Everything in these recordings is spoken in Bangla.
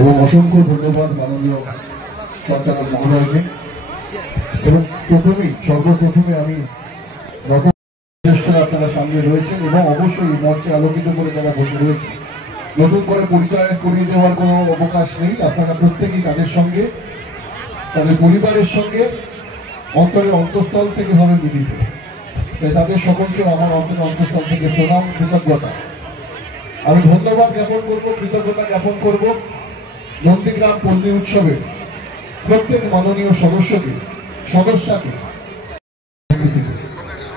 এবং অসংখ্য ধন্যবাদ মাননীয় সঞ্চালক মহোদয়কে। এবং সর্বপ্রথমে আমি জ্যেষ্ঠরা আপনারা সামনে রয়েছেন এবং অবশ্যই মঞ্চে আলোকিত করে যারা বসে রয়েছে, নতুন করে পরিচয় করিয়ে দেওয়ার কোনো অবকাশ নেই। আপনারা প্রত্যেকেই তাদের সঙ্গে, তাদের পরিবারের সঙ্গে অন্তরের অন্তঃস্থল থেকে ভাবে মিলিত। তাই তাদের সকলকে আমার অন্তরের অন্তঃস্থল থেকে প্রণাম, কৃতজ্ঞতা। আমি ধন্যবাদ জ্ঞাপন করব, কৃতজ্ঞতা জ্ঞাপন করব নন্দীগ্রাম পল্লী উৎসবে প্রত্যেক মাননীয় সদস্যকে, সদস্যকে।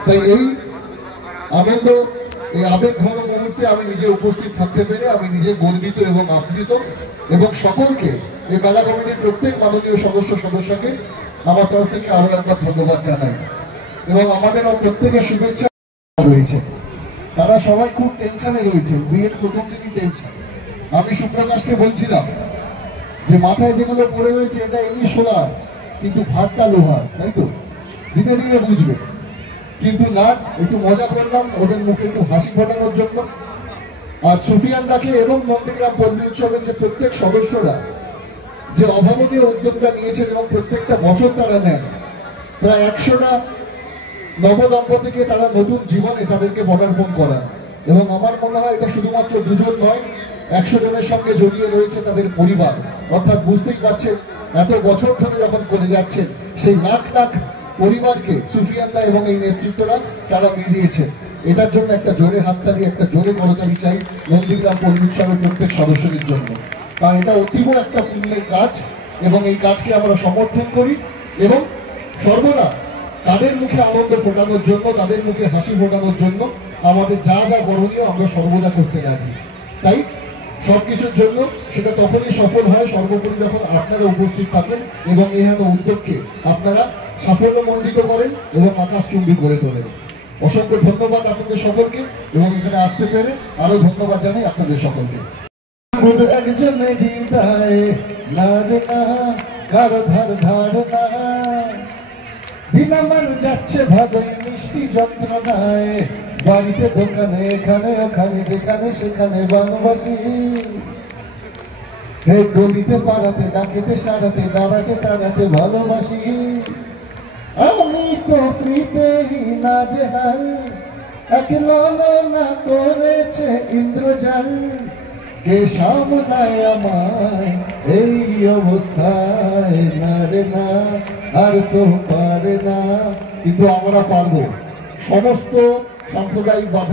তাই এই আনন্দ, এই আবেগঘন মুহূর্তে আমি নিজে উপস্থিত থাকতে পেরে আমি নিজে গর্বিত এবং আপ্লুত, এবং সকলকে, এই মেলা কমিটির প্রত্যেক মাননীয় সদস্যকে আমার তরফ থেকে আরো একবার ধন্যবাদ জানাই। এবং আমাদের প্রত্যেকের শুভেচ্ছা রয়েছে। তারা সবাই খুব টেনশনে রয়েছে, বিয়ের প্রথম দিনই টেনশন। আমি সুপ্রকাশকে বলছিলাম যে মাথায় যেগুলো পড়ে রয়েছে এটা এমনি সোলার, কিন্তু ভাতটা লোহার, তাই তো? ধীরে ধীরে বুঝবে। কিন্তু না, একটু মজা করলাম ওদের মুখে একটু হাসি ফোটানোর জন্য। আর সুফিয়ান দাকে এবং নন্দীগ্রাম পল্লী উৎসবের যে প্রত্যেক সদস্যরা যে অভাবনীয় উদ্যোগটা নিয়েছেন এবং প্রত্যেকটা বছর তারা নেন, প্রায় 100টা নবদম্পতিকে তারা নতুন জীবনে তাদেরকে পদার্পণ করান। এবং আমার মনে হয় এটা শুধুমাত্র দুজন নয়, 100 জনের সঙ্গে জড়িয়ে রয়েছে তাদের পরিবার। অর্থাৎ বুঝতেই পারছেন, এত বছর ধরে যখন করে যাচ্ছেন, সেই লাখ লাখ পরিবারকে সুফিয়ান দা এবং এই নেতৃত্বরা তারা মিলিয়েছে। এটার জন্য একটা জোরে হাততালি, একটা জোরে করতালি চাই নন্দীগ্রাম পল্লী উৎসবের প্রত্যেক সদস্যদের জন্য। কারণ এটা অতীব একটা পুণ্যের কাজ এবং এই কাজকে আমরা সমর্থন করি এবং সর্বদা তাদের মুখে আনন্দ ফোটানোর জন্য, তাদের মুখে হাসি ফোটানোর জন্য আমাদের যা যা করণীয় আমরা সর্বদা করতে রাজি। তাই সবকিছুর জন্য সেটা তখনই সফল হয় সর্বোপরি যখন আপনারা উপস্থিত থাকেন এবং এহেন উদ্যোগকে আপনারা সাফল্যমণ্ডিত করেন এবং আকাশচুম্বী করে তোলেন। অসংখ্য ধন্যবাদ আপনাদের সকলকে এবং এখানে আসতে পেরে আরো ধন্যবাদ জানাই আপনাদের সকলকে। দিন আমার যাচ্ছে ভালোই মিষ্টি যন্ত্রণায়, বাড়িতে দোকানে এখানে ওখানে যেখানে সেখানে বানবাসী, হে গলিতে পাড়াতে ডাকেতে সারাতে দাঁড়াতে তাড়াতে ভালোবাসি। আমি তো ফ্রিতেই নাজেহাল, এক ললনা করেছে ইন্দ্রজাল, কে সামলায় আমায় এই অবস্থায়, না রে না আর তো পারে না। কিন্তু আমরা পারবো। সমস্ত সাম্প্রদায়িক বাধা